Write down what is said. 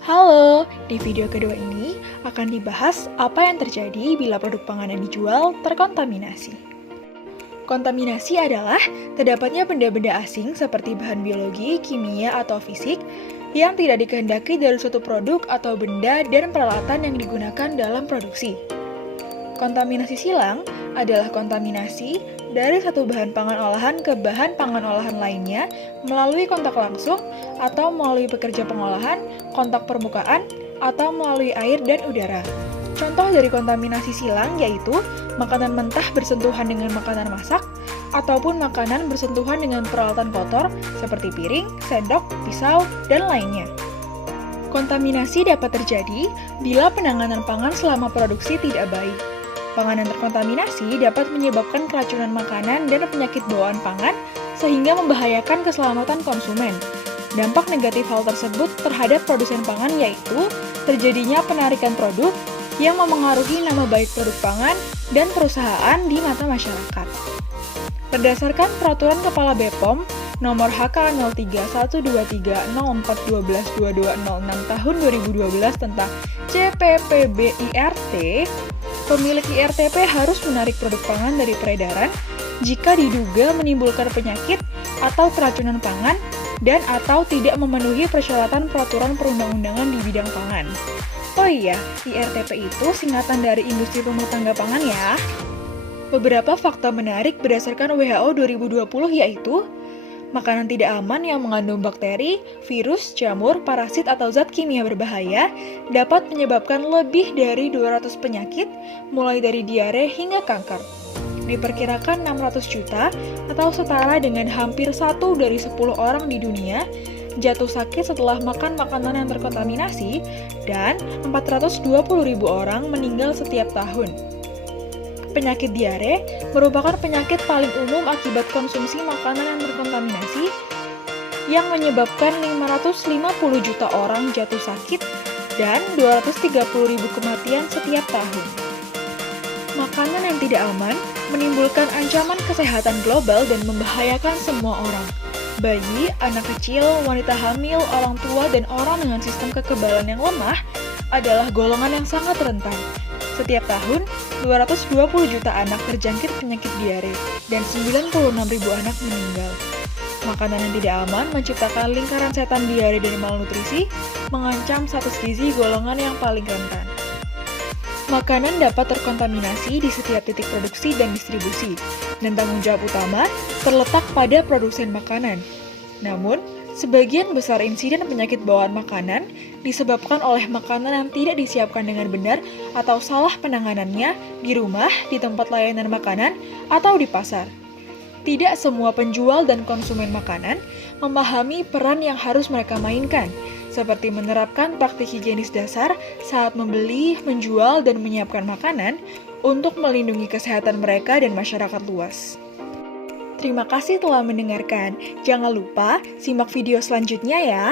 Halo, di video kedua ini akan dibahas apa yang terjadi bila produk pangan yang dijual terkontaminasi. Kontaminasi adalah terdapatnya benda-benda asing seperti bahan biologi, kimia, atau fisik yang tidak dikehendaki dari suatu produk atau benda dan peralatan yang digunakan dalam produksi. Kontaminasi silang adalah kontaminasi dari satu bahan pangan olahan ke bahan pangan olahan lainnya melalui kontak langsung atau melalui pekerja pengolahan, kontak permukaan, atau melalui air dan udara. Contoh dari kontaminasi silang yaitu makanan mentah bersentuhan dengan makanan masak, ataupun makanan bersentuhan dengan peralatan kotor seperti piring, sendok, pisau, dan lainnya. Kontaminasi dapat terjadi bila penanganan pangan selama produksi tidak baik. Pangan yang terkontaminasi dapat menyebabkan keracunan makanan dan penyakit bawaan pangan sehingga membahayakan keselamatan konsumen. Dampak negatif hal tersebut terhadap produsen pangan yaitu terjadinya penarikan produk yang memengaruhi nama baik produk pangan dan perusahaan di mata masyarakat. Berdasarkan Peraturan Kepala BPOM Nomor HK 031230412206 Tahun 2012 tentang CPPBIRT, pemilik IRTP harus menarik produk pangan dari peredaran jika diduga menimbulkan penyakit atau keracunan pangan dan atau tidak memenuhi persyaratan peraturan perundang-undangan di bidang pangan. Oh iya, IRTP itu singkatan dari Industri Rumah Tangga Pangan ya. Beberapa fakta menarik berdasarkan WHO 2020 yaitu makanan tidak aman yang mengandung bakteri, virus, jamur, parasit, atau zat kimia berbahaya dapat menyebabkan lebih dari 200 penyakit, mulai dari diare hingga kanker. Diperkirakan 600 juta atau setara dengan hampir 1 dari 10 orang di dunia jatuh sakit setelah makan makanan yang terkontaminasi dan 420.000 orang meninggal setiap tahun. Penyakit diare merupakan penyakit paling umum akibat konsumsi makanan yang terkontaminasi yang menyebabkan 550 juta orang jatuh sakit dan 230.000 kematian setiap tahun. Makanan yang tidak aman menimbulkan ancaman kesehatan global dan membahayakan semua orang. Bayi, anak kecil, wanita hamil, orang tua, dan orang dengan sistem kekebalan yang lemah adalah golongan yang sangat rentan. Setiap tahun, 220 juta anak terjangkit penyakit diare dan 96.000 anak meninggal. Makanan yang tidak aman menciptakan lingkaran setan diare dan malnutrisi, mengancam status gizi golongan yang paling rentan. Makanan dapat terkontaminasi di setiap titik produksi dan distribusi, dan tanggung jawab utama terletak pada produsen makanan. Namun, sebagian besar insiden penyakit bawaan makanan disebabkan oleh makanan yang tidak disiapkan dengan benar atau salah penanganannya di rumah, di tempat layanan makanan, atau di pasar. Tidak semua penjual dan konsumen makanan memahami peran yang harus mereka mainkan, seperti menerapkan praktik higienis dasar saat membeli, menjual, dan menyiapkan makanan untuk melindungi kesehatan mereka dan masyarakat luas. Terima kasih telah mendengarkan. Jangan lupa simak video selanjutnya ya.